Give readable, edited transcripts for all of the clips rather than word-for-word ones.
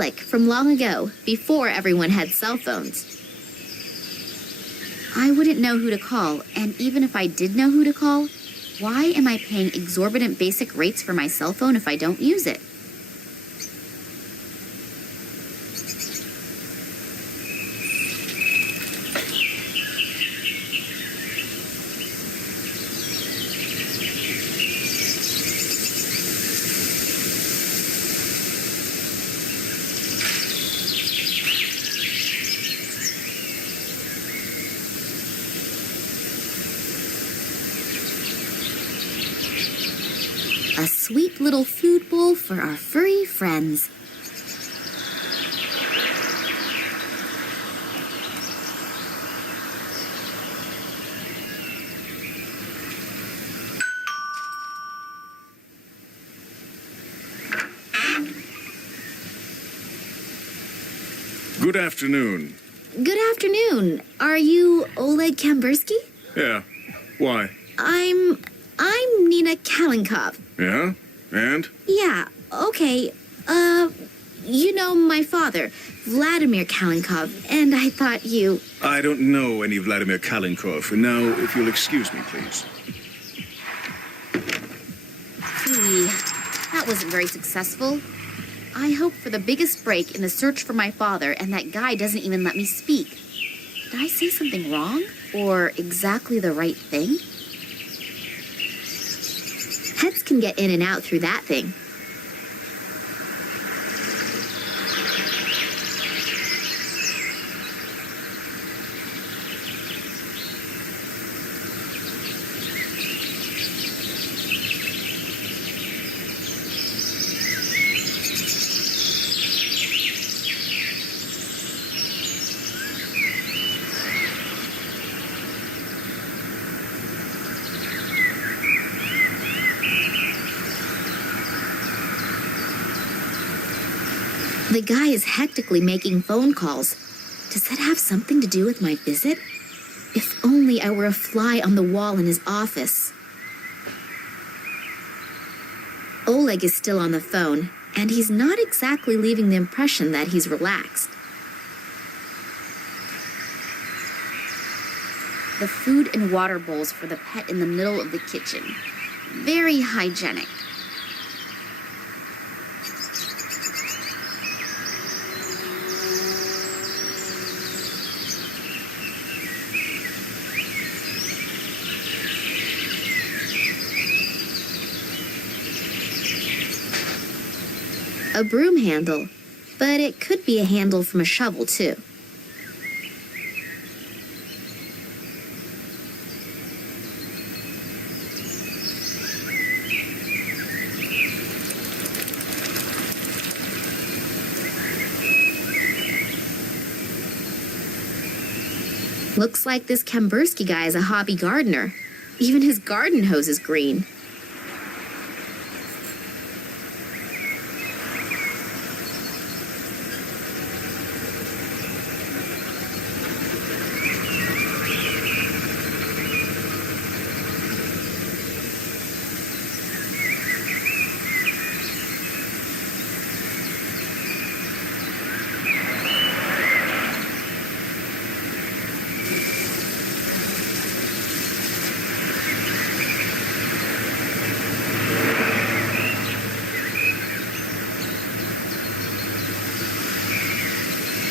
relic from long ago, before everyone had cell phones. I wouldn't know who to call, and even if I did know who to call, why am I paying exorbitant basic rates for my cell phone if I don't use it? A sweet little food bowl for our furry friends. Good afternoon. Good afternoon. Are you Oleg Kambursky? Yeah. Why? I'm Nina Kalinkov. Yeah? And? Yeah, okay. You know my father, Vladimir Kalinkov, and I thought you... I don't know any Vladimir Kalinkov. Now, if you'll excuse me, please. Gee, that wasn't very successful. I hope for the biggest break in the search for my father, and that guy doesn't even let me speak. Did I say something wrong? Or exactly the right thing? Pets can get in and out through that thing. The guy is hectically making phone calls. Does that have something to do with my visit? If only I were a fly on the wall in his office. Oleg is still on the phone, and he's not exactly leaving the impression that he's relaxed. The food and water bowls for the pet in the middle of the kitchen. Very hygienic. A broom handle, but it could be a handle from a shovel, too. Looks like this Kambursky guy is a hobby gardener. Even his garden hose is green.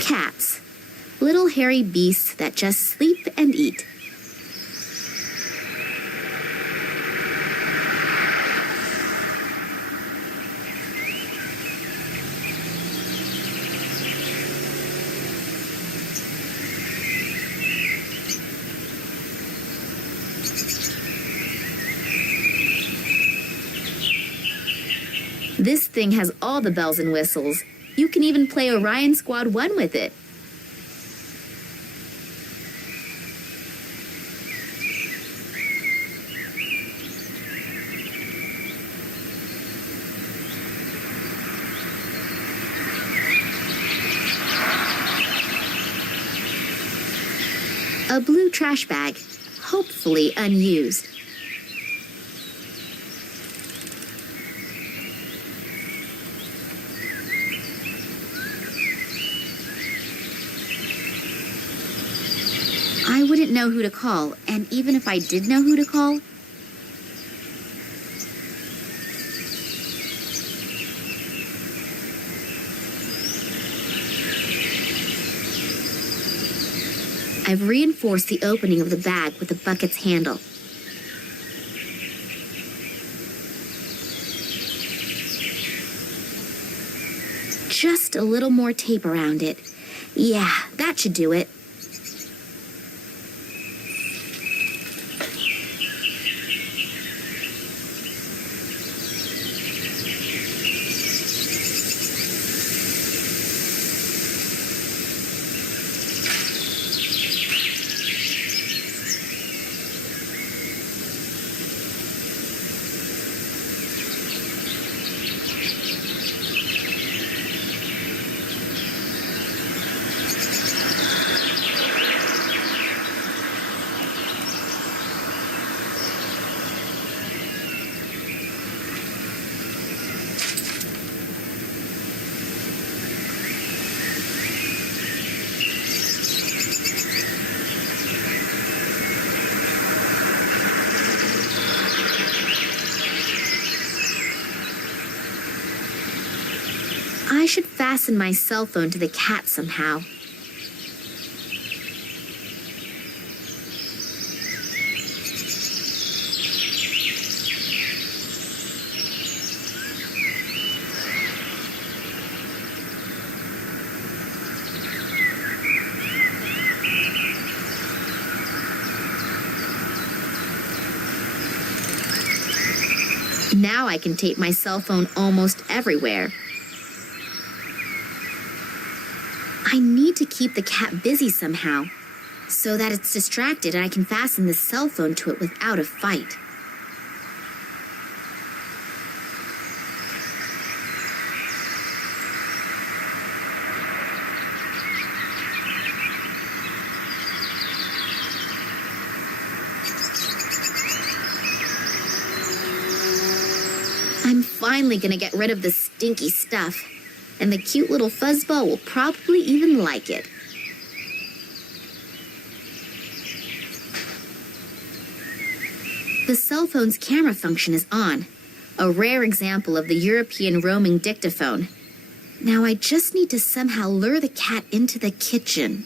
Cats. Little hairy beasts that just sleep and eat. This thing has all the bells and whistles. You can even play Orion Squad 1 with it. A blue trash bag, hopefully unused. wouldn't know who to call, and even if I did know who to call, I've reinforced the opening of the bag with the bucket's handle. Just a little more tape around it. Yeah, that should do it. I should fasten my cell phone to the cat somehow. Now I can tape my cell phone almost everywhere. I need to keep the cat busy somehow, so that it's distracted and I can fasten the cell phone to it without a fight. I'm finally gonna get rid of this stinky stuff. And the cute little fuzzball will probably even like it. The cell phone's camera function is on, a rare example of the European roaming dictaphone. Now I just need to somehow lure the cat into the kitchen.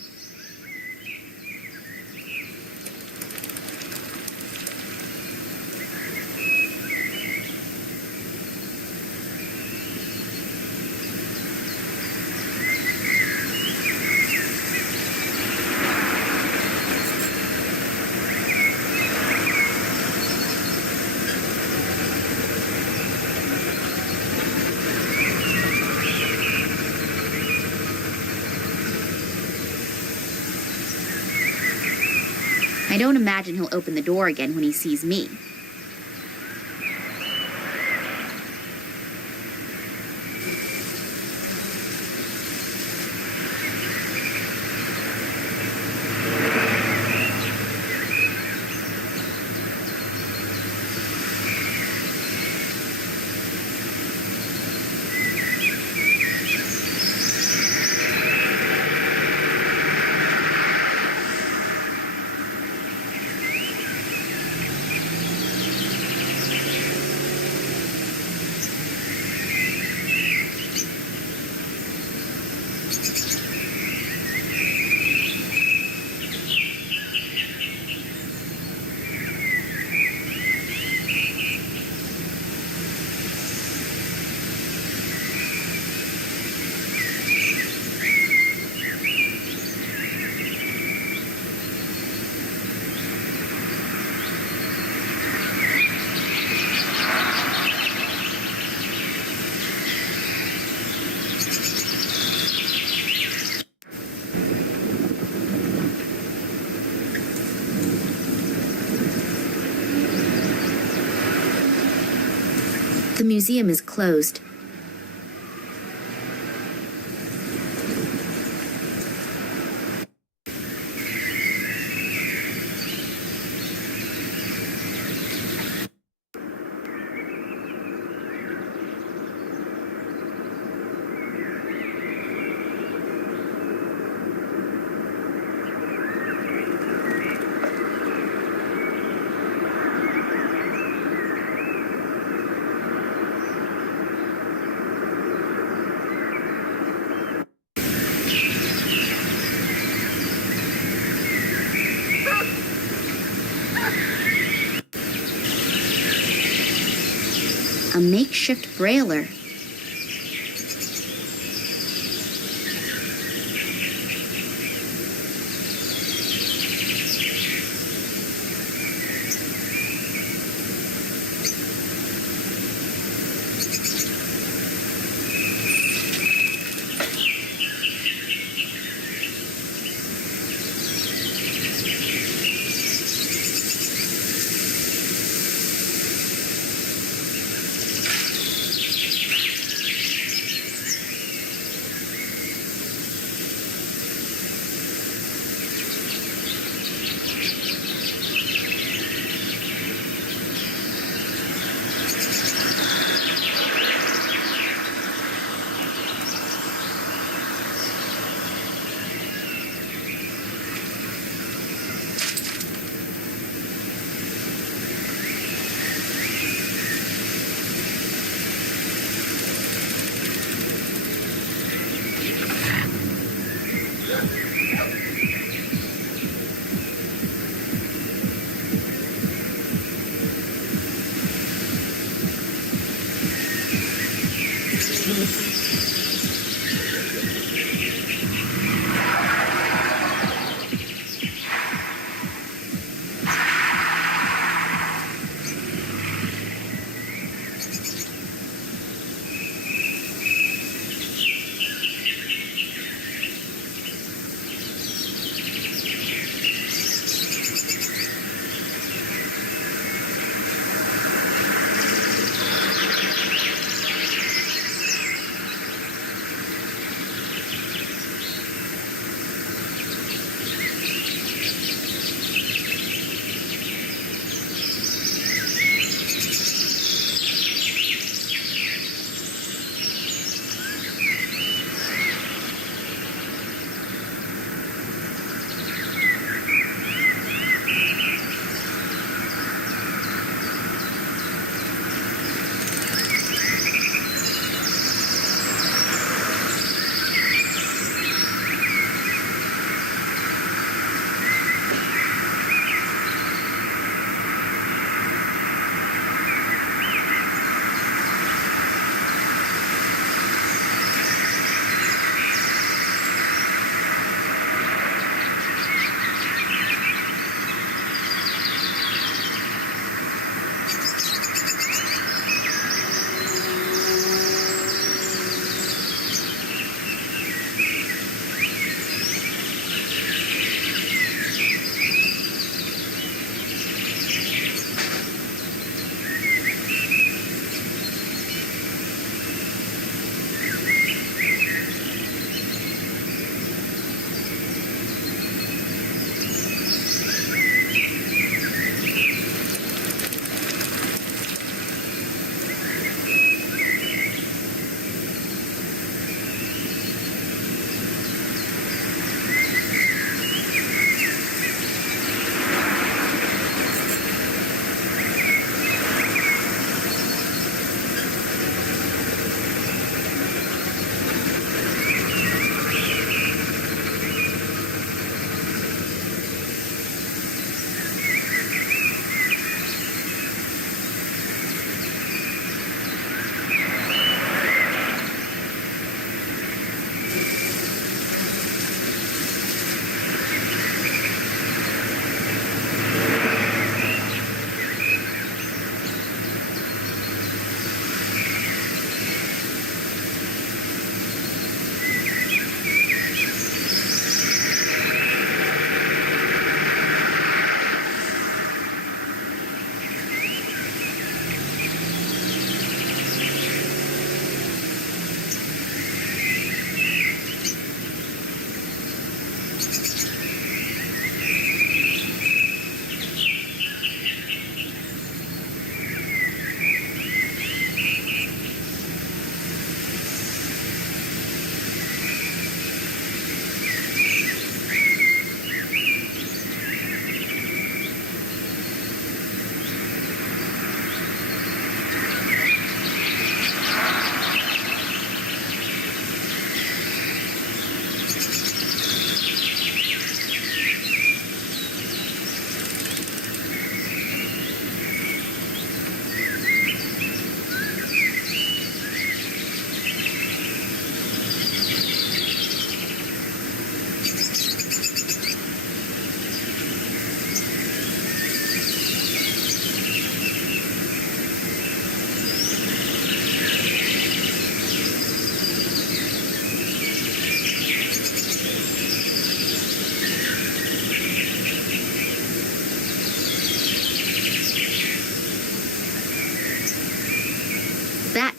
I don't imagine he'll open the door again when he sees me. The museum is closed. makeshift brailer.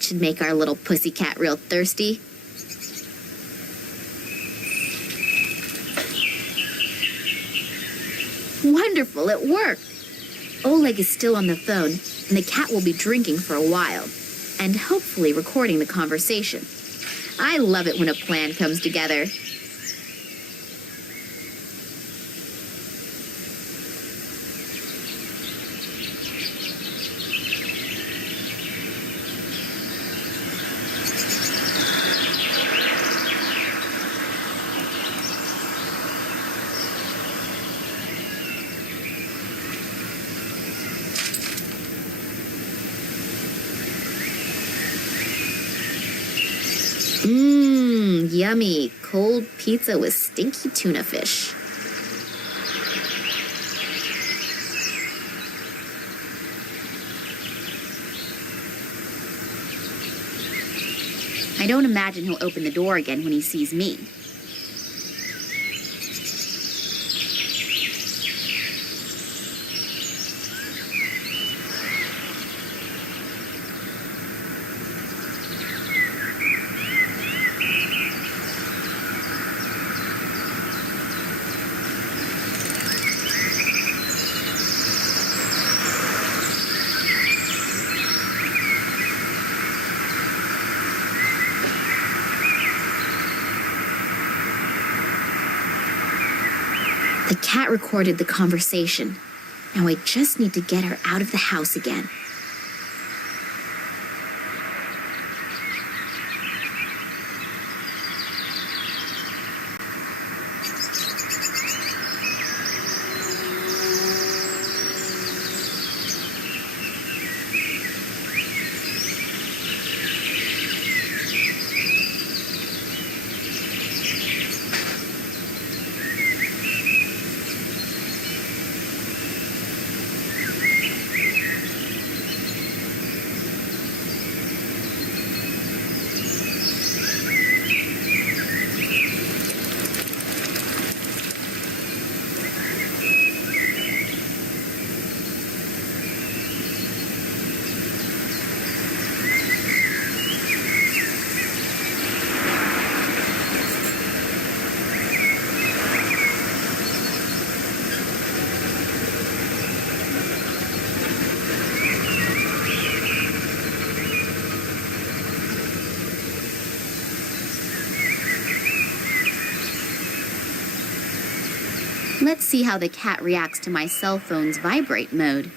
should make our little pussycat real thirsty. Wonderful, it worked. Oleg is still on the phone, and the cat will be drinking for a while, and hopefully recording the conversation. I love it when a plan comes together. Yummy, cold pizza with stinky tuna fish. I don't imagine he'll open the door again when he sees me. The cat recorded the conversation. Now I just need to get her out of the house again. Let's see how the cat reacts to my cell phone's vibrate mode.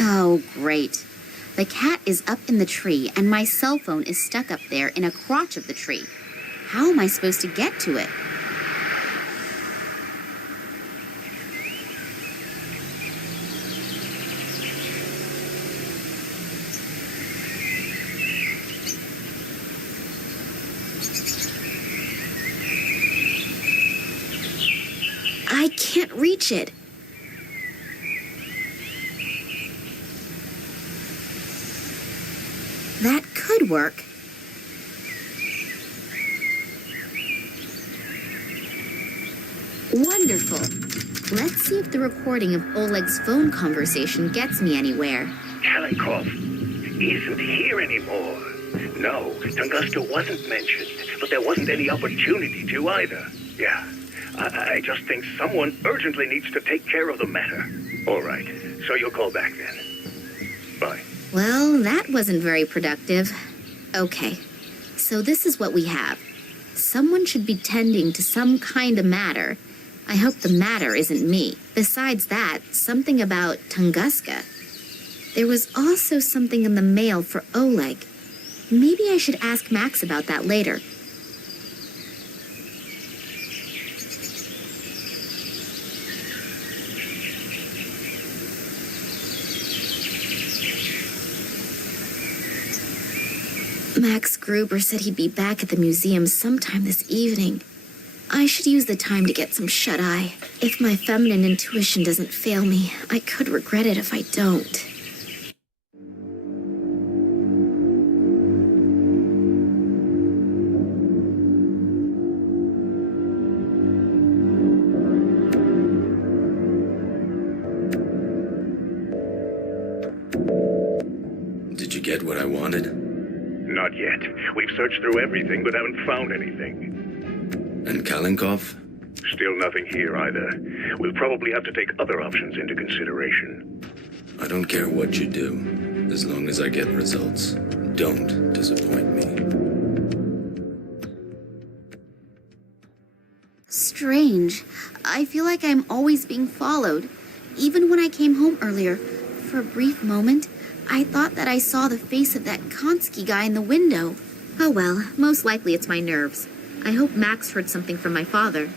Oh, great. The cat is up in the tree and my cell phone is stuck up there in a crotch of the tree. How am I supposed to get to it? I can't reach it. That could work. Wonderful. Let's see if the recording of Oleg's phone conversation gets me anywhere. Kalinkov isn't here anymore. No, Tunguska wasn't mentioned, but there wasn't any opportunity to either. Yeah, I just think someone urgently needs to take care of the matter. All right, so you'll call back then. Bye. Well, that wasn't very productive. Okay, so this is what we have. Someone should be tending to some kind of matter. I hope the matter isn't me. Besides that, something about Tunguska. There was also something in the mail for Oleg. Maybe I should ask Max about that later. Max Gruber said he'd be back at the museum sometime this evening. I should use the time to get some shut-eye. If my feminine intuition doesn't fail me, I could regret it if I don't. get what I wanted? Not yet. We've searched through everything but haven't found anything. And Kalinkov? Still nothing here either. We'll probably have to take other options into consideration. I don't care what you do, as long as I get results. Don't disappoint me. Strange. I feel like I'm always being followed. Even when I came home earlier, for a brief moment, I thought that I saw the face of that Konsky guy in the window. Oh well, most likely it's my nerves. I hope Max heard something from my father.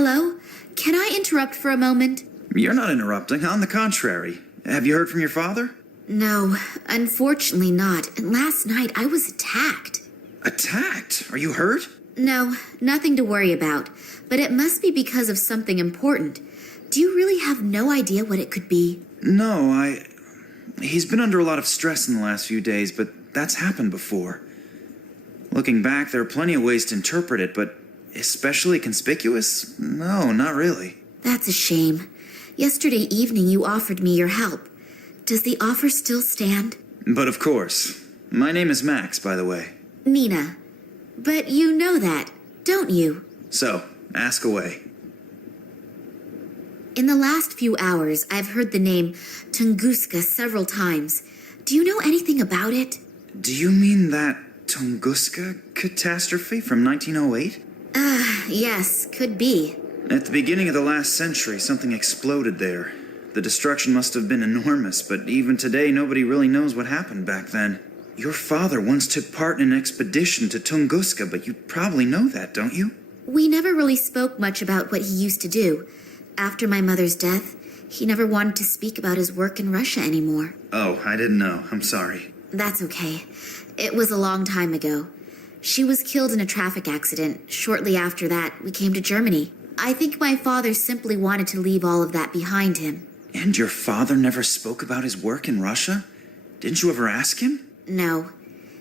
Hello? Can I interrupt for a moment? You're not interrupting. On the contrary. Have you heard from your father? No, unfortunately not. And last night I was attacked. Attacked? Are you hurt? No, nothing to worry about. But it must be because of something important. Do you really have no idea what it could be? No, He's been under a lot of stress in the last few days, but that's happened before. Looking back, there are plenty of ways to interpret it, but especially conspicuous? No, not really. That's a shame. Yesterday evening you offered me your help. Does the offer still stand? But of course. My name is Max, by the way. Nina. But you know that, don't you? So, ask away. In the last few hours, I've heard the name Tunguska several times. Do you know anything about it? Do you mean that Tunguska catastrophe from 1908? Yes, could be. At the beginning of the last century, something exploded there. The destruction must have been enormous, but even today, nobody really knows what happened back then. Your father once took part in an expedition to Tunguska, but you probably know that, don't you? We never really spoke much about what he used to do. After my mother's death, he never wanted to speak about his work in Russia anymore. Oh, I didn't know. I'm sorry. That's okay. It was a long time ago. She was killed in a traffic accident. Shortly after that, we came to Germany. I think my father simply wanted to leave all of that behind him. And your father never spoke about his work in Russia? Didn't you ever ask him? No.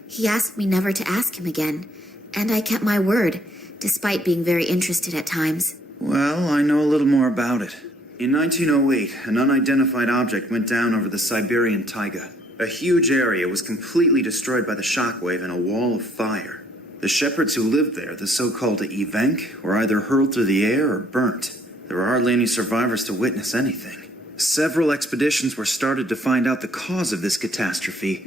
He asked me never to ask him again. And I kept my word, despite being very interested at times. Well, I know a little more about it. In 1908, an unidentified object went down over the Siberian taiga. A huge area was completely destroyed by the shockwave and a wall of fire. The shepherds who lived there, the so-called Evenk, were either hurled through the air or burnt. There were hardly any survivors to witness anything. Several expeditions were started to find out the cause of this catastrophe,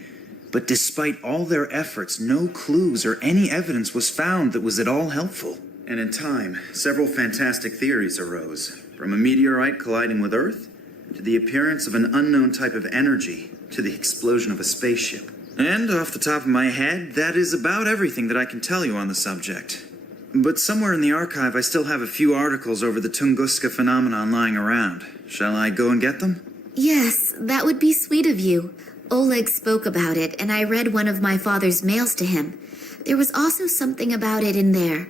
but despite all their efforts, no clues or any evidence was found that was at all helpful. And in time, several fantastic theories arose, from a meteorite colliding with Earth, to the appearance of an unknown type of energy, to the explosion of a spaceship. And off the top of my head, that is about everything that I can tell you on the subject. But somewhere in the archive, I still have a few articles over the Tunguska phenomenon lying around. Shall I go and get them? Yes, that would be sweet of you. Oleg spoke about it, and I read one of my father's mails to him. There was also something about it in there.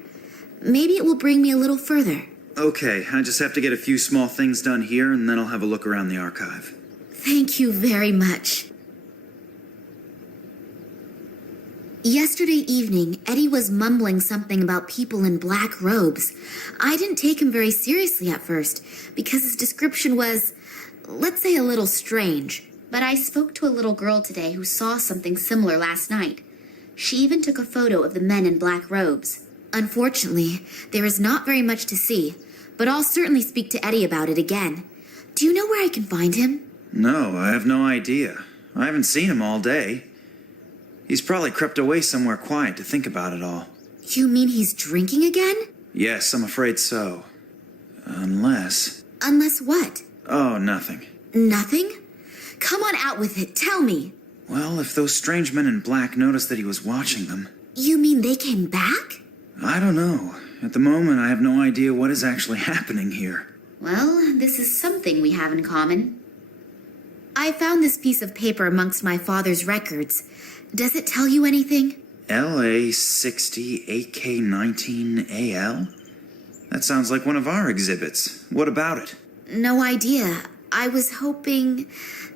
Maybe it will bring me a little further. Okay, I just have to get a few small things done here, and then I'll have a look around the archive. Thank you very much. Yesterday evening, Eddie was mumbling something about people in black robes. I didn't take him very seriously at first, because his description was, let's say, a little strange. But I spoke to a little girl today who saw something similar last night. She even took a photo of the men in black robes. Unfortunately, there is not very much to see, but I'll certainly speak to Eddie about it again. Do you know where I can find him? No, I have no idea. I haven't seen him all day. He's probably crept away somewhere quiet to think about it all. You mean he's drinking again? Yes, I'm afraid so. Unless... Unless what? Oh, nothing. Nothing? Come on out with it, tell me. Well, if those strange men in black noticed that he was watching them... You mean they came back? I don't know. At the moment, I have no idea what is actually happening here. Well, this is something we have in common. I found this piece of paper amongst my father's records. Does it tell you anything? LA 60 AK 19 AL? That sounds like one of our exhibits. What about it? No idea. I was hoping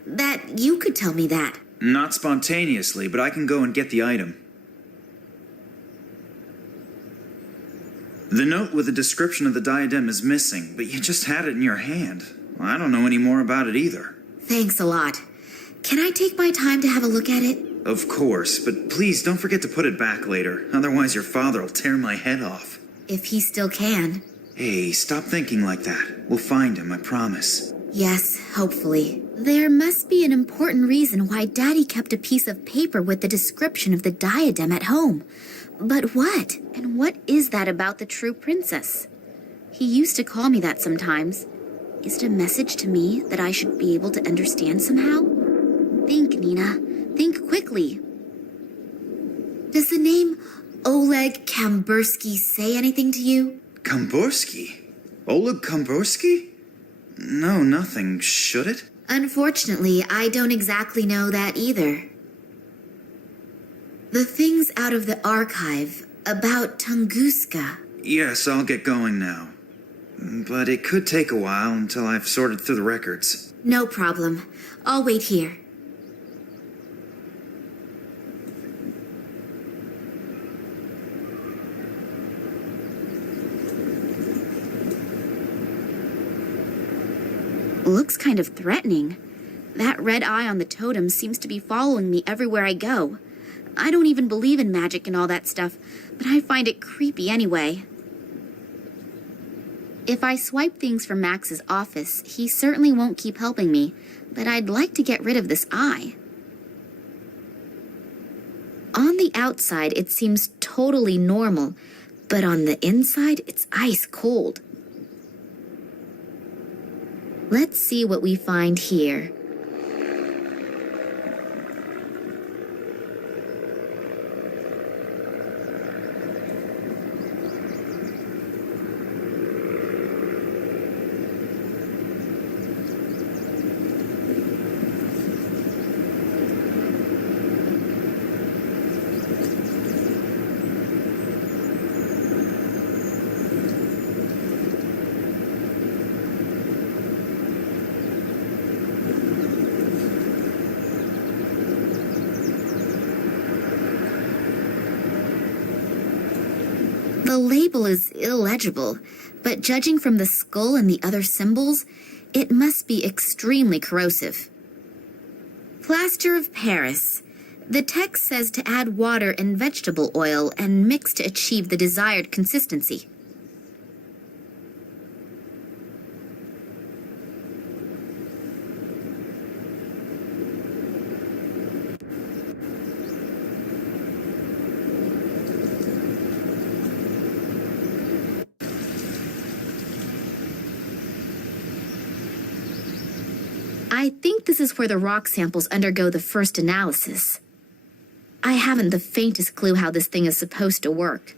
that you could tell me that. Not spontaneously, but I can go and get the item. The note with the description of the diadem is missing, but you just had it in your hand. Well, I don't know any more about it either. Thanks a lot. Can I take my time to have a look at it? Of course, but please don't forget to put it back later. Otherwise your father will tear my head off. If he still can. Hey, stop thinking like that. We'll find him, I promise. Yes, hopefully. There must be an important reason why Daddy kept a piece of paper with the description of the diadem at home. But what? And what is that about the true princess? He used to call me that sometimes. Is it a message to me that I should be able to understand somehow? Think, Nina. Think quickly. Does the name Oleg Kambursky say anything to you? Kambursky? Oleg Kambursky? No, nothing. Should it? Unfortunately, I don't exactly know that either. The things out of the archive about Tunguska. Yes, I'll get going now. But it could take a while until I've sorted through the records. No problem. I'll wait here. Looks kind of threatening. That red eye on the totem seems to be following me everywhere I go. I don't even believe in magic and all that stuff, but I find it creepy anyway. If I swipe things from Max's office, he certainly won't keep helping me, but I'd like to get rid of this eye. On the outside, it seems totally normal, but on the inside, it's ice cold. Let's see what we find here. The label is illegible, but judging from the skull and the other symbols, it must be extremely corrosive. Plaster of Paris. The text says to add water and vegetable oil and mix to achieve the desired consistency. I think this is where the rock samples undergo the first analysis. I haven't the faintest clue how this thing is supposed to work.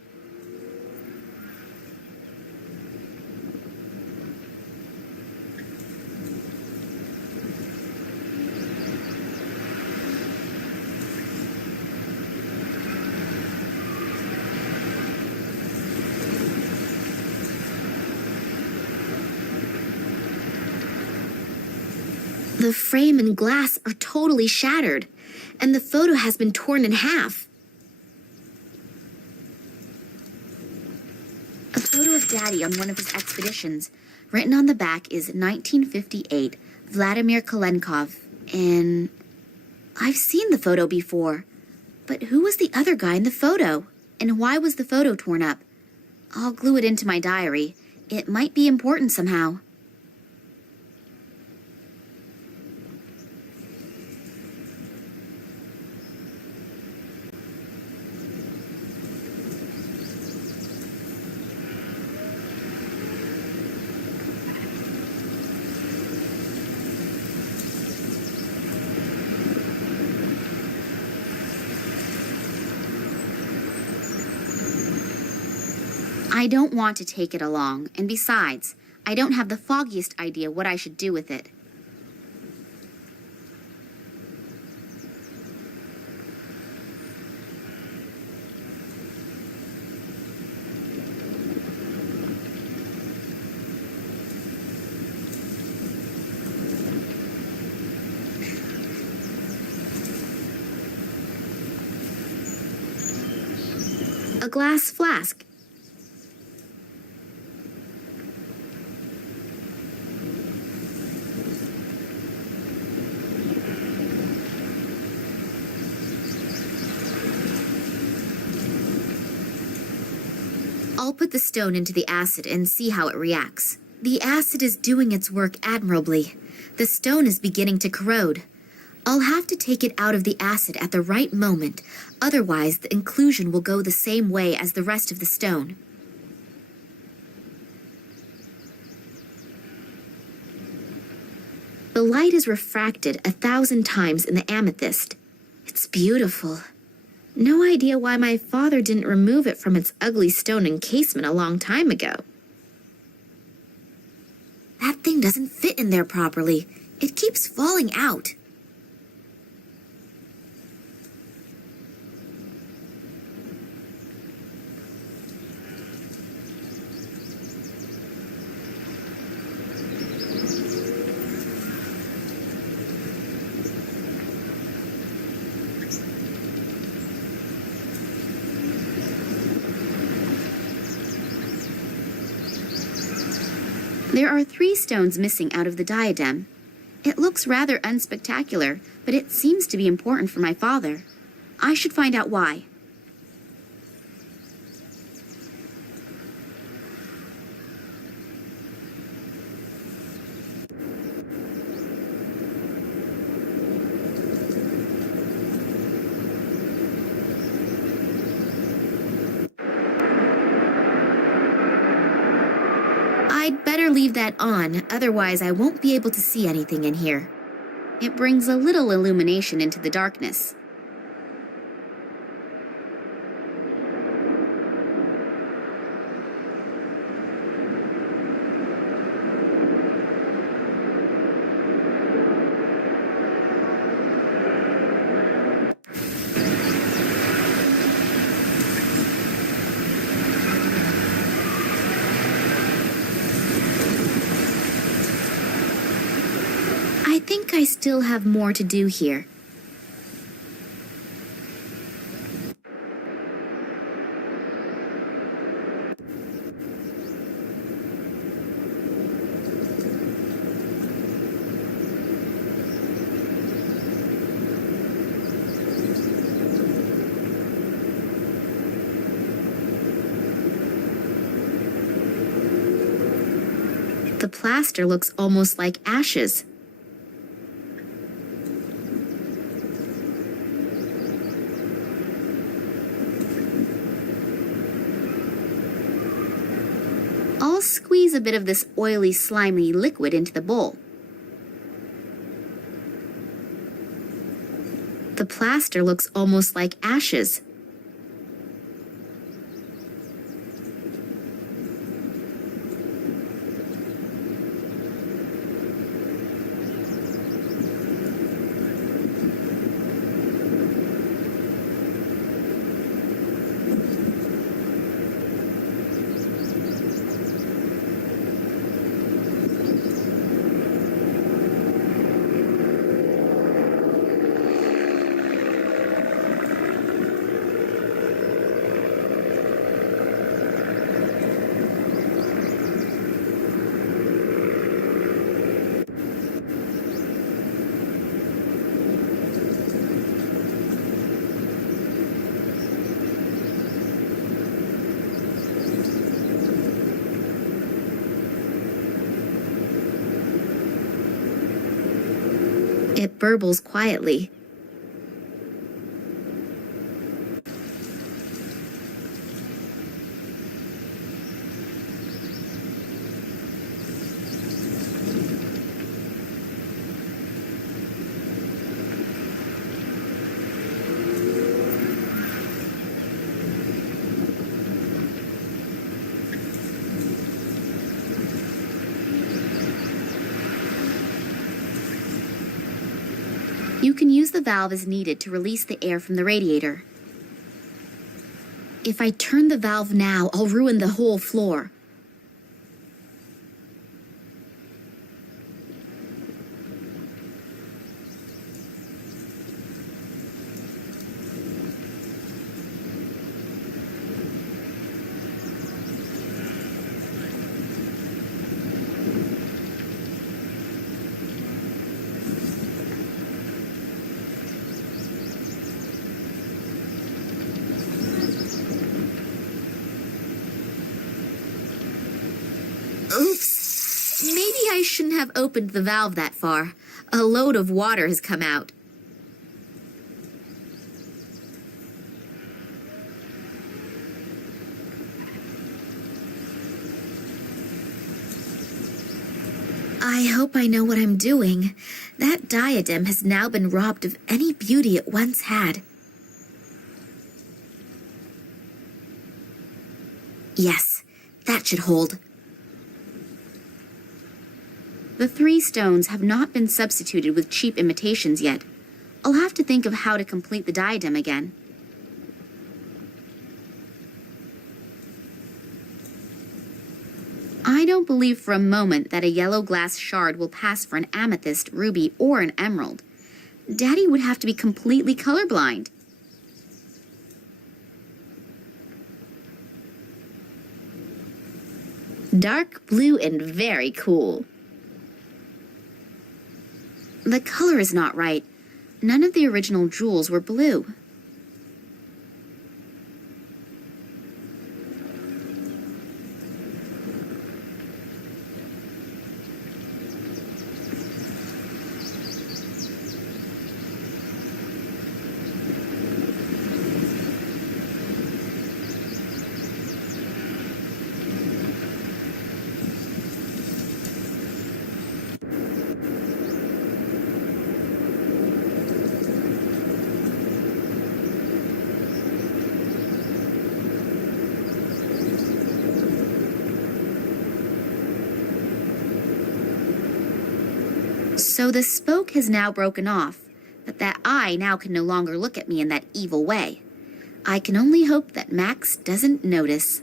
The frame and glass are totally shattered, and the photo has been torn in half. A photo of Daddy on one of his expeditions. Written on the back is 1958, Vladimir Kalenkov, and I've seen the photo before. But who was the other guy in the photo? And why was the photo torn up? I'll glue it into my diary. It might be important somehow. I don't want to take it along, and besides, I don't have the foggiest idea what I should do with it. a glass flask. I'll put the stone into the acid and see how it reacts. The acid is doing its work admirably. The stone is beginning to corrode. I'll have to take it out of the acid at the right moment, otherwise the inclusion will go the same way as the rest of the stone. The light is refracted 1,000 times in the amethyst. It's beautiful. No idea why my father didn't remove it from its ugly stone encasement a long time ago. That thing doesn't fit in there properly. It keeps falling out. There are 3 stones missing out of the diadem. It looks rather unspectacular, but it seems to be important for my father. I should find out why. I'd better leave that on, otherwise I won't be able to see anything in here. It brings a little illumination into the darkness. I think I still have more to do here. The plaster looks almost like ashes. I'll squeeze a bit of this oily, slimy liquid into the bowl. The plaster looks almost like ashes. It burbles quietly. You can use the valve as needed to release the air from the radiator. If I turn the valve now, I'll ruin the whole floor. I shouldn't have opened the valve that far. A load of water has come out. I hope I know what I'm doing. That diadem has now been robbed of any beauty it once had. Yes, that should hold. The 3 stones have not been substituted with cheap imitations yet. I'll have to think of how to complete the diadem again. I don't believe for a moment that a yellow glass shard will pass for an amethyst, ruby, or an emerald. Daddy would have to be completely colorblind. Dark blue and very cool. The color is not right. None of the original jewels were blue. So the spoke has now broken off, but that eye now can no longer look at me in that evil way. I can only hope that Max doesn't notice.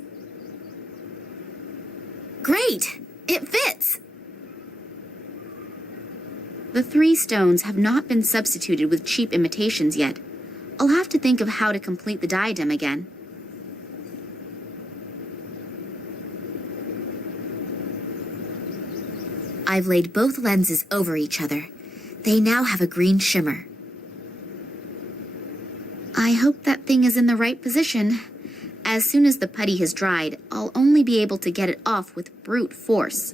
Great! It fits! The 3 stones have not been substituted with cheap imitations yet. I'll have to think of how to complete the diadem again. I've laid both lenses over each other. They now have a green shimmer. I hope that thing is in the right position. As soon as the putty has dried, I'll only be able to get it off with brute force.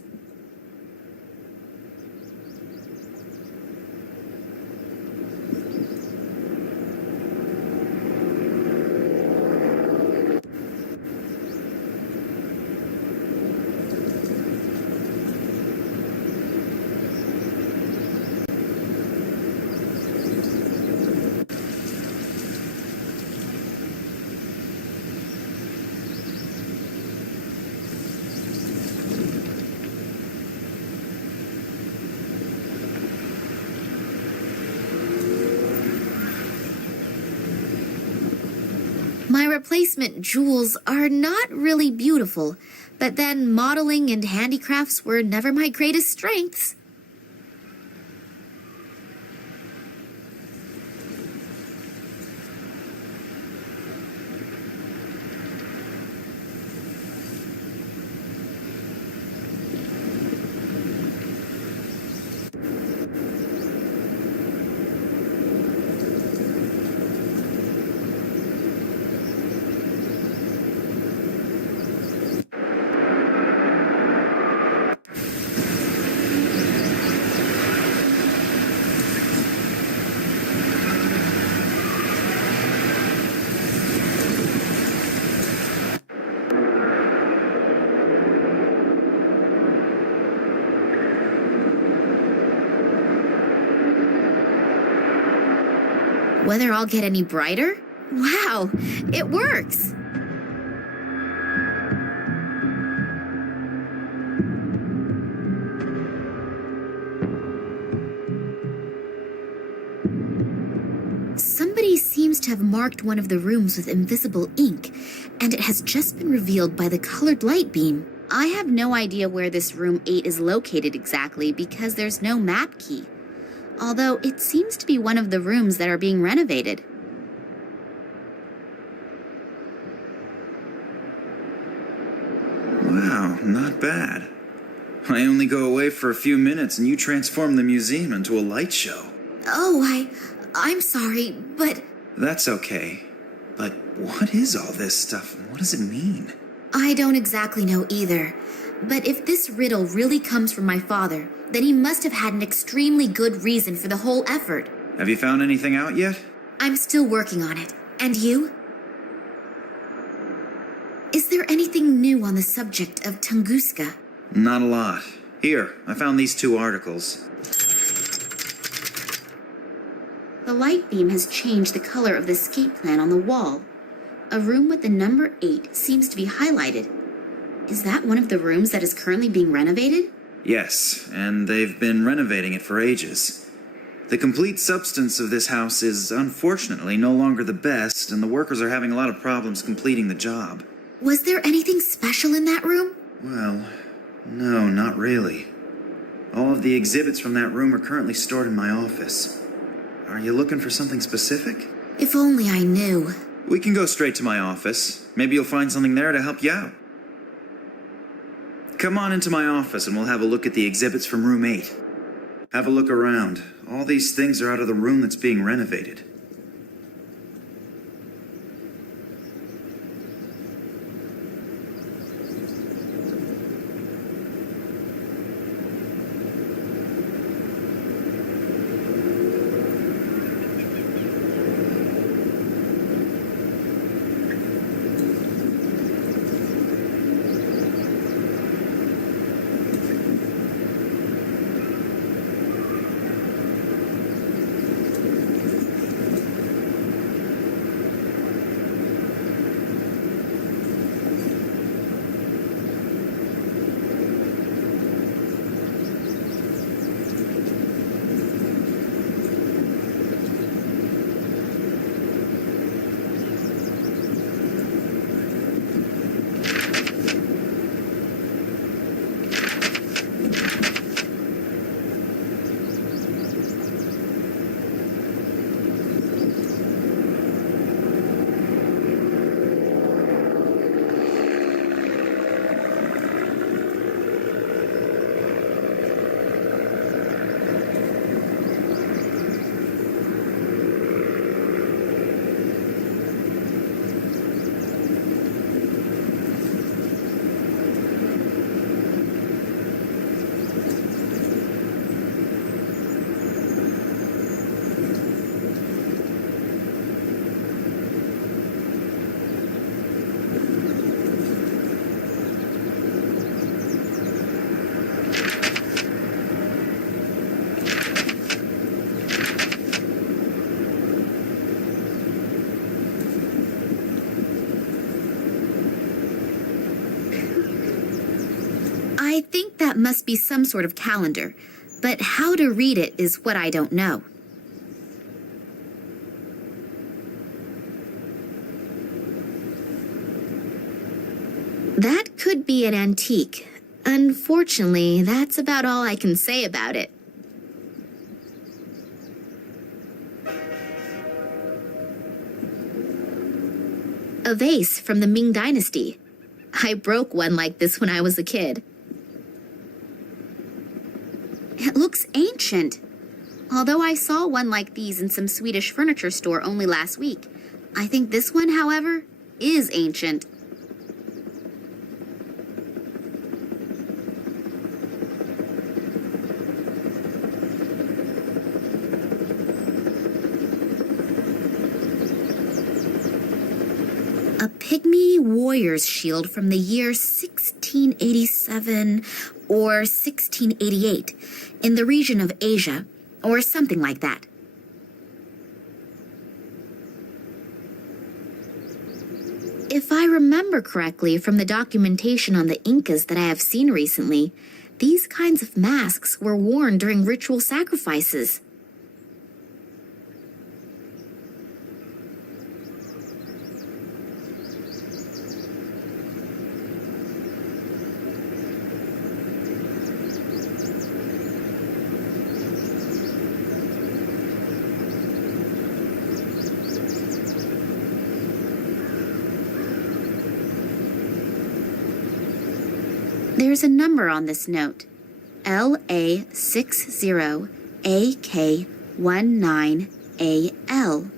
My replacement jewels are not really beautiful, but then modeling and handicrafts were never my greatest strengths. Whether I'll get any brighter? Wow, it works! Somebody seems to have marked one of the rooms with invisible ink, and it has just been revealed by the colored light beam. I have no idea where this room 8 is located exactly because there's no map key. Although it seems to be one of the rooms that are being renovated. Wow, not bad. I only go away for a few minutes and you transform the museum into a light show. Oh, I'm sorry, but... That's okay. But what is all this stuff and what does it mean? I don't exactly know either. But if this riddle really comes from my father, then he must have had an extremely good reason for the whole effort. Have you found anything out yet? I'm still working on it. And you? Is there anything new on the subject of Tunguska? Not a lot. Here, I found these 2 articles. The light beam has changed the color of the escape plan on the wall. A room with the number 8 seems to be highlighted. Is that one of the rooms that is currently being renovated? Yes, and they've been renovating it for ages. The complete substance of this house is, unfortunately, no longer the best, and the workers are having a lot of problems completing the job. Was there anything special in that room? Well, no, not really. All of the exhibits from that room are currently stored in my office. Are you looking for something specific? If only I knew. We can go straight to my office. Maybe you'll find something there to help you out. Come on into my office and we'll have a look at the exhibits from room 8. Have a look around. All these things are out of the room that's being renovated. I think that must be some sort of calendar, but how to read it is what I don't know. That could be an antique. Unfortunately, that's about all I can say about it. A vase from the Ming Dynasty. I broke one like this when I was a kid. It looks ancient. Although I saw one like these in some Swedish furniture store only last week, I think this one, however, is ancient. A pygmy warrior's shield from the year 1687 or 1688 in the region of Asia, or something like that. If I remember correctly from the documentation on the Incas that I have seen recently, these kinds of masks were worn during ritual sacrifices. There's a number on this note, LA60AK19AL.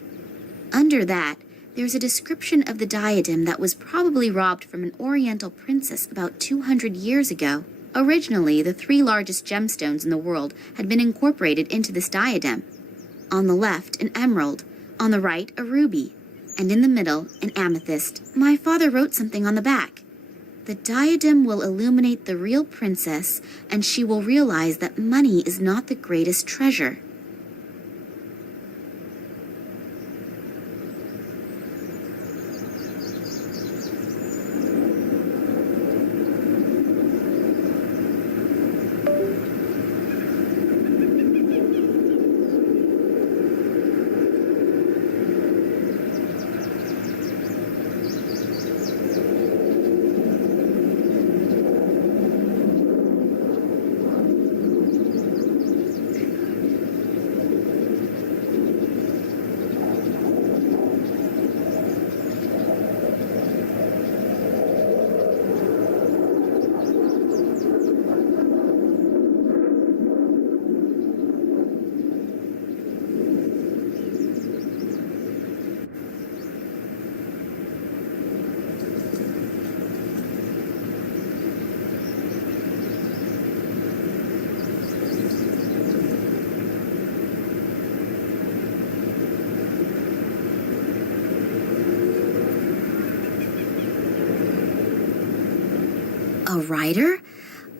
Under that, There's a description of the diadem that was probably robbed from an Oriental princess about 200 years ago. Originally, the 3 largest gemstones in the world had been incorporated into this diadem. On the left, an emerald. On the right, a ruby. And in the middle, an amethyst. My father wrote something on the back. The diadem will illuminate the real princess, and she will realize that money is not the greatest treasure. A rider?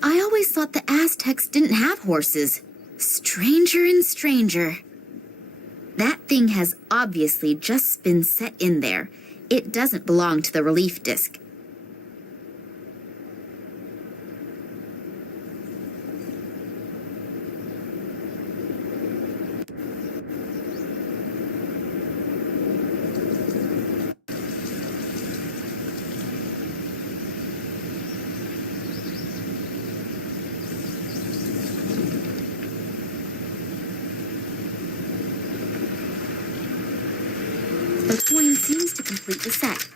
I always thought the Aztecs didn't have horses. Stranger and stranger. That thing has obviously just been set in there. It doesn't belong to the relief disc. The coin seems to complete the set.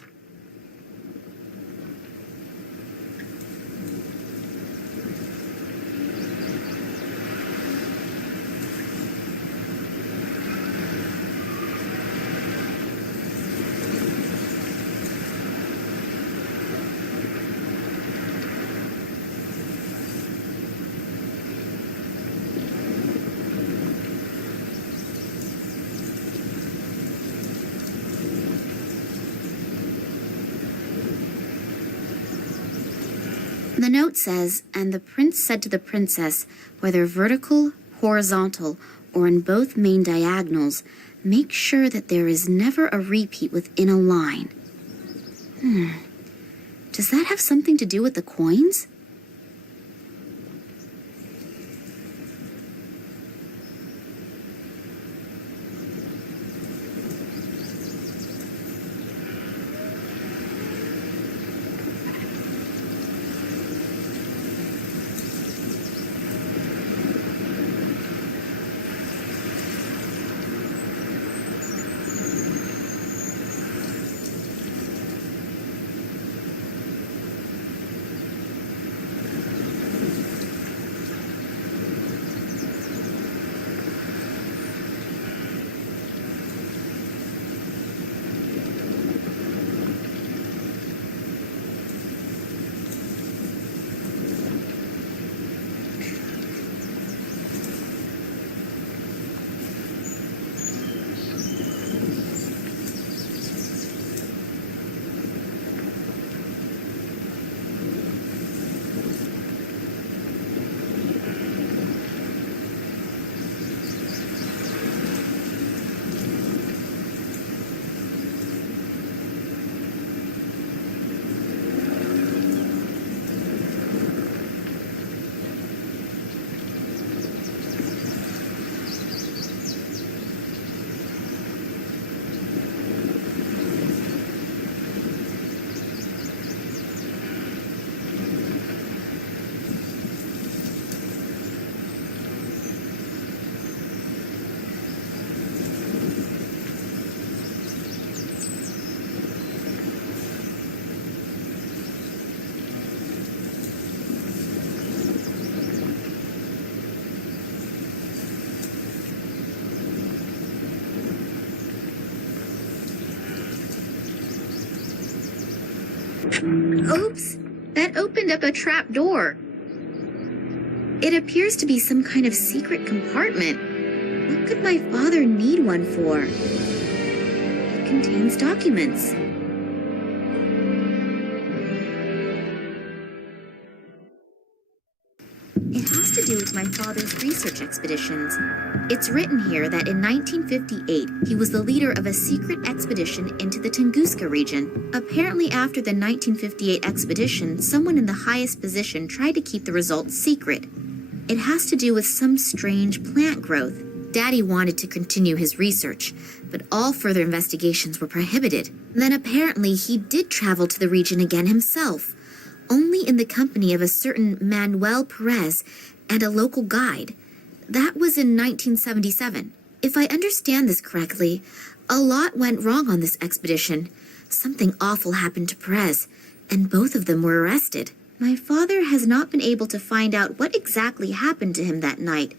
The note says, and the prince said to the princess, whether vertical, horizontal, or in both main diagonals, make sure that there is never a repeat within a line. Does that have something to do with the coins? Oops, that opened up a trap door. It appears to be some kind of secret compartment. What could my father need one for? It contains documents. It has to do with my father's research expeditions. It's written here that in 1958, he was the leader of a secret expedition into the Tunguska region. Apparently, after the 1958 expedition, someone in the highest position tried to keep the results secret. It has to do with some strange plant growth. Daddy wanted to continue his research, but all further investigations were prohibited. Then apparently he did travel to the region again himself, only in the company of a certain Manuel Perez and a local guide. That was in 1977. If I understand this correctly, a lot went wrong on this expedition. Something awful happened to Perez, and both of them were arrested. My father has not been able to find out what exactly happened to him that night,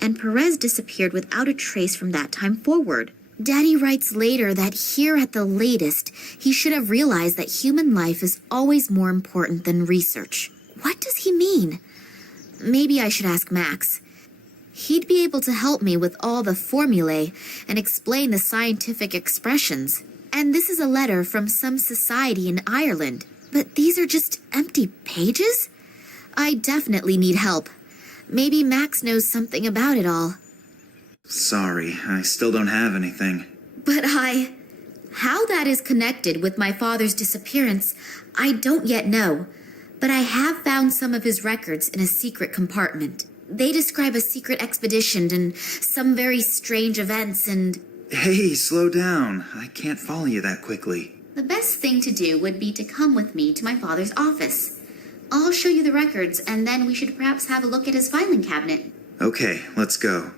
and Perez disappeared without a trace from that time forward. Daddy writes later that here at the latest, he should have realized that human life is always more important than research. What does he mean? Maybe I should ask Max. He'd be able to help me with all the formulae and explain the scientific expressions. And this is a letter from some society in Ireland. But these are just empty pages? I definitely need help. Maybe Max knows something about it all. Sorry, I still don't have anything. But how that is connected with my father's disappearance, I don't yet know. But I have found some of his records in a secret compartment. They describe a secret expedition and some very strange events and... Hey, slow down. I can't follow you that quickly. The best thing to do would be to come with me to my father's office. I'll show you the records, and then we should perhaps have a look at his filing cabinet. Okay, let's go.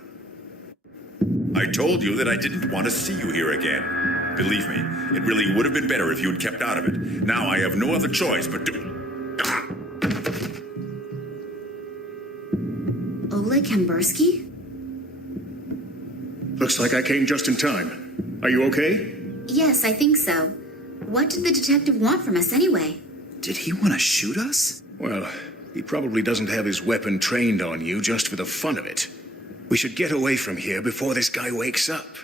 I told you that I didn't want to see you here again. Believe me, it really would have been better if you had kept out of it. Now I have no other choice but to... Oleg Kambersky? Looks like I came just in time. Are you okay? Yes, I think so. What did the detective want from us anyway? Did he want to shoot us? Well, he probably doesn't have his weapon trained on you just for the fun of it. We should get away from here before this guy wakes up.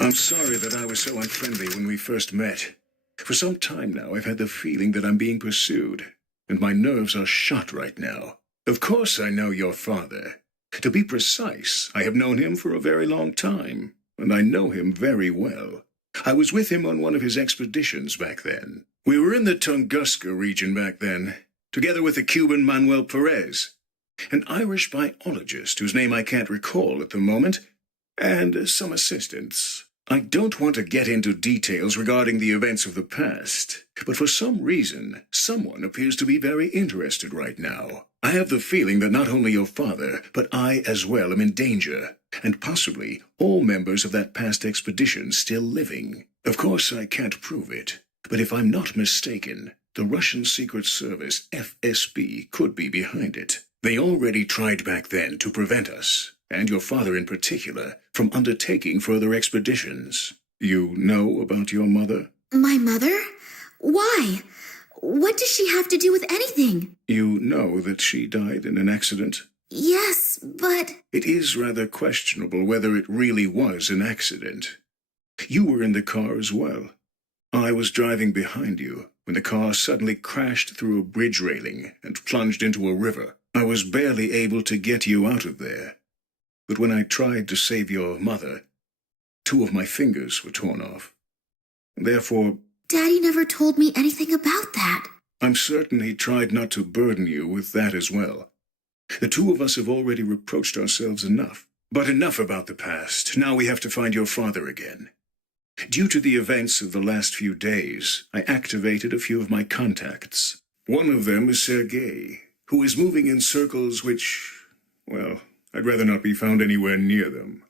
I'm sorry that I was so unfriendly when we first met. For some time now, I've had the feeling that I'm being pursued, and my nerves are shot right now. Of course I know your father. To be precise, I have known him for a very long time, and I know him very well. I was with him on one of his expeditions back then. We were in the Tunguska region back then, together with the Cuban Manuel Perez, an Irish biologist whose name I can't recall at the moment, and some assistants. I don't want to get into details regarding the events of the past, but for some reason, someone appears to be very interested right now. I have the feeling that not only your father, but I as well am in danger, and possibly all members of that past expedition still living. Of course, I can't prove it, but if I'm not mistaken, the Russian Secret Service, FSB, could be behind it. They already tried back then to prevent us, and your father in particular, from undertaking further expeditions. You know about your mother? My mother? Why? What does she have to do with anything? You know that she died in an accident? Yes, but... It is rather questionable whether it really was an accident. You were in the car as well. I was driving behind you when the car suddenly crashed through a bridge railing and plunged into a river. I was barely able to get you out of there. But when I tried to save your mother, 2 of my fingers were torn off. Therefore... Daddy never told me anything about that. I'm certain he tried not to burden you with that as well. The 2 of us have already reproached ourselves enough. But enough about the past. Now we have to find your father again. Due to the events of the last few days, I activated a few of my contacts. One of them is Sergei, who is moving in circles which, well, I'd rather not be found anywhere near them.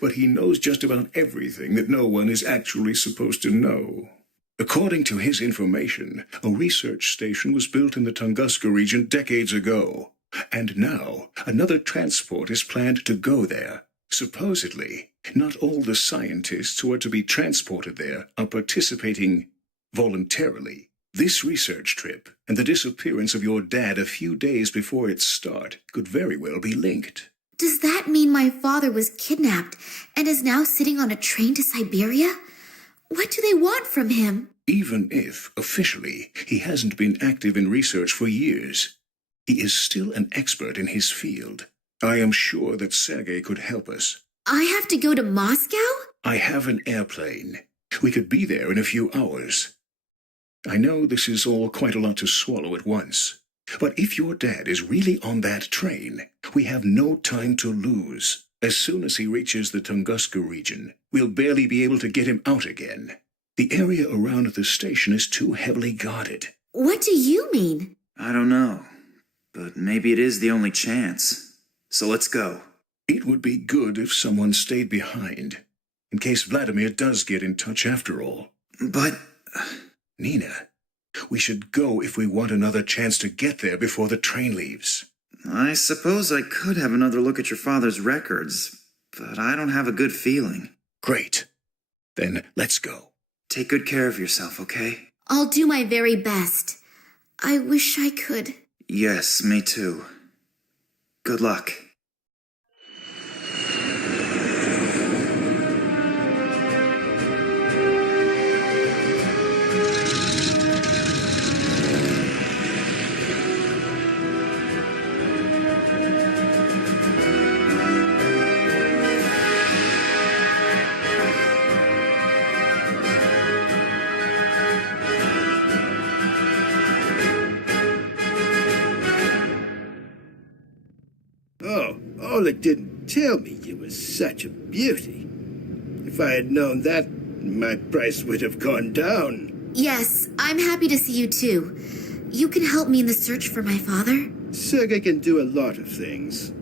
But he knows just about everything that no one is actually supposed to know. According to his information, a research station was built in the Tunguska region decades ago, and now another transport is planned to go there. Supposedly, Not all the scientists who are to be transported there are participating voluntarily. This research trip and the disappearance of your dad a few days before its start could very well be linked. Does that mean my father was kidnapped and is now sitting on a train to Siberia? What do they want from him? Even if, officially, he hasn't been active in research for years, he is still an expert in his field. I am sure that Sergei could help us. I have to go to Moscow? I have an airplane. We could be there in a few hours. I know this is all quite a lot to swallow at once, but if your dad is really on that train, we have no time to lose. As soon as he reaches the Tunguska region, we'll barely be able to get him out again. The area around the station is too heavily guarded. What do you mean? I don't know, but maybe it is the only chance. So let's go. It would be good if someone stayed behind, in case Vladimir does get in touch after all. But... Nina, we should go if we want another chance to get there before the train leaves. I suppose I could have another look at your father's records, but I don't have a good feeling. Great. Then let's go. Take good care of yourself, okay? I'll do my very best. I wish I could. Yes, me too. Good luck. Oh, Oleg didn't tell me you were such a beauty. If I had known that, my price would have gone down. Yes, I'm happy to see you too. You can help me in the search for my father? Sergei can do a lot of things.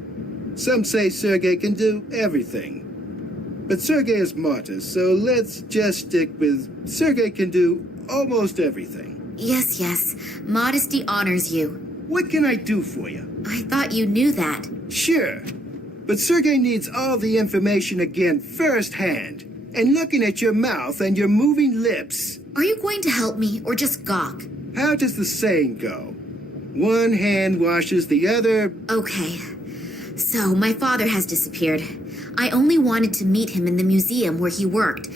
Some say Sergei can do everything. But Sergei is martyr, so let's just stick with Sergei can do almost everything. Yes. Modesty honors you. What can I do for you? I thought you knew that. Sure. But Sergei needs all the information again firsthand. And looking at your mouth and your moving lips. Are you going to help me or just gawk? How does the saying go? One hand washes the other. Okay. So, my father has disappeared. I only wanted to meet him in the museum where he worked.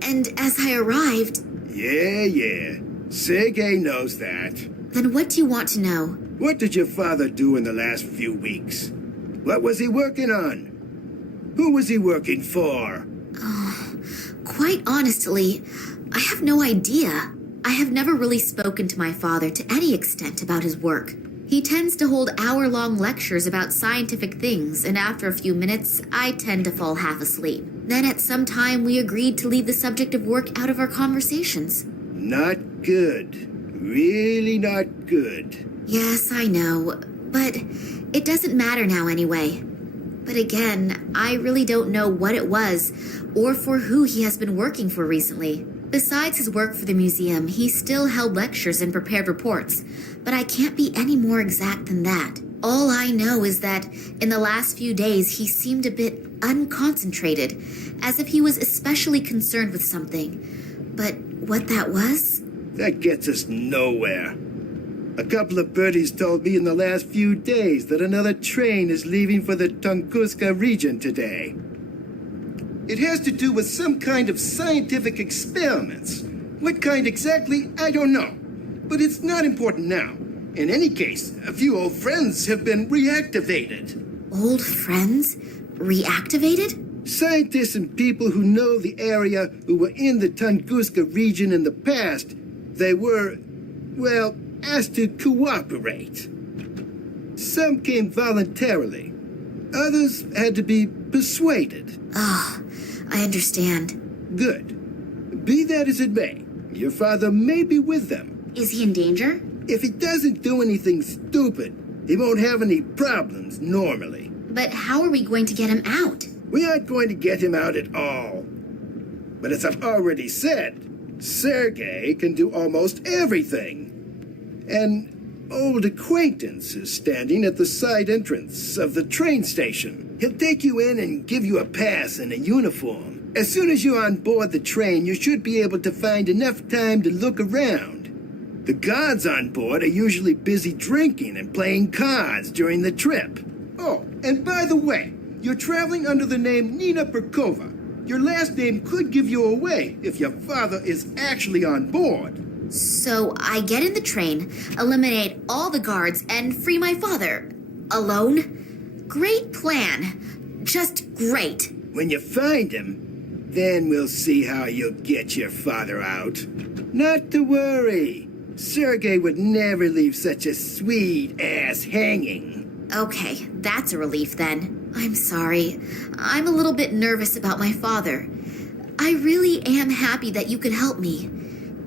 And as I arrived... Yeah. Sergei knows that. Then what do you want to know? What did your father do in the last few weeks? What was he working on? Who was he working for? Quite honestly, I have no idea. I have never really spoken to my father to any extent about his work. He tends to hold hour-long lectures about scientific things, and after a few minutes, I tend to fall half asleep. Then at some time, we agreed to leave the subject of work out of our conversations. Not good. Really not good. Yes, I know, but it doesn't matter now anyway. But again, I really don't know what it was, or for who he has been working for recently. Besides his work for the museum, he still held lectures and prepared reports, but I can't be any more exact than that. All I know is that in the last few days he seemed a bit unconcentrated, as if he was especially concerned with something. But what that was? That gets us nowhere. A couple of birdies told me in the last few days that another train is leaving for the Tunguska region today. It has to do with some kind of scientific experiments. What kind exactly, I don't know. But it's not important now. In any case, a few old friends have been reactivated. Old friends? Reactivated? Scientists and people who know the area who were in the Tunguska region in the past, they were, well, asked to cooperate. Some came voluntarily. Others had to be persuaded. Oh, I understand. Good. Be that as it may, your father may be with them. Is he in danger? If he doesn't do anything stupid, he won't have any problems normally. But how are we going to get him out? We aren't going to get him out at all. But as I've already said, Sergei can do almost everything. And old acquaintance is standing at the side entrance of the train station. He'll take you in and give you a pass and a uniform. As soon as you're on board the train, you should be able to find enough time to look around. The guards on board are usually busy drinking and playing cards during the trip. Oh, and by the way, you're traveling under the name Nina Perkova. Your last name could give you away if your father is actually on board. So I get in the train, eliminate all the guards, and free my father. Alone? Great plan. Just great. When you find him, then we'll see how you'll get your father out. Not to worry. Sergei would never leave such a sweet ass hanging. Okay, that's a relief then. I'm sorry. I'm a little bit nervous about my father. I really am happy that you could help me.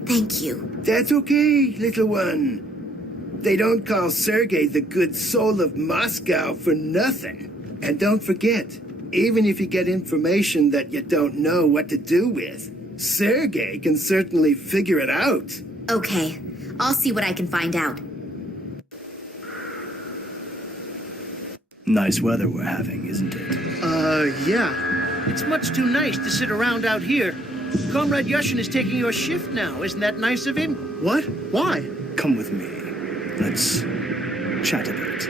Thank you. That's okay, little one. They don't call Sergei the good soul of Moscow for nothing. And don't forget, even if you get information that you don't know what to do with, Sergei can certainly figure it out. Okay, I'll see what I can find out. Nice weather we're having, isn't it? Yeah. It's much too nice to sit around out here. Comrade Yushin is taking your shift now. Isn't that nice of him? What? Why? Come with me. Let's chat a bit.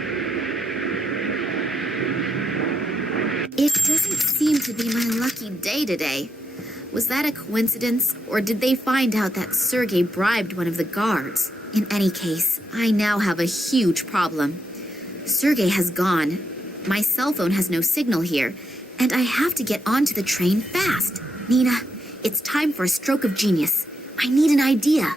It doesn't seem to be my lucky day today. Was that a coincidence, or did they find out that Sergei bribed one of the guards? In any case, I now have a huge problem. Sergei has gone. My cell phone has no signal here, and I have to get onto the train fast. Nina, it's time for a stroke of genius. I need an idea.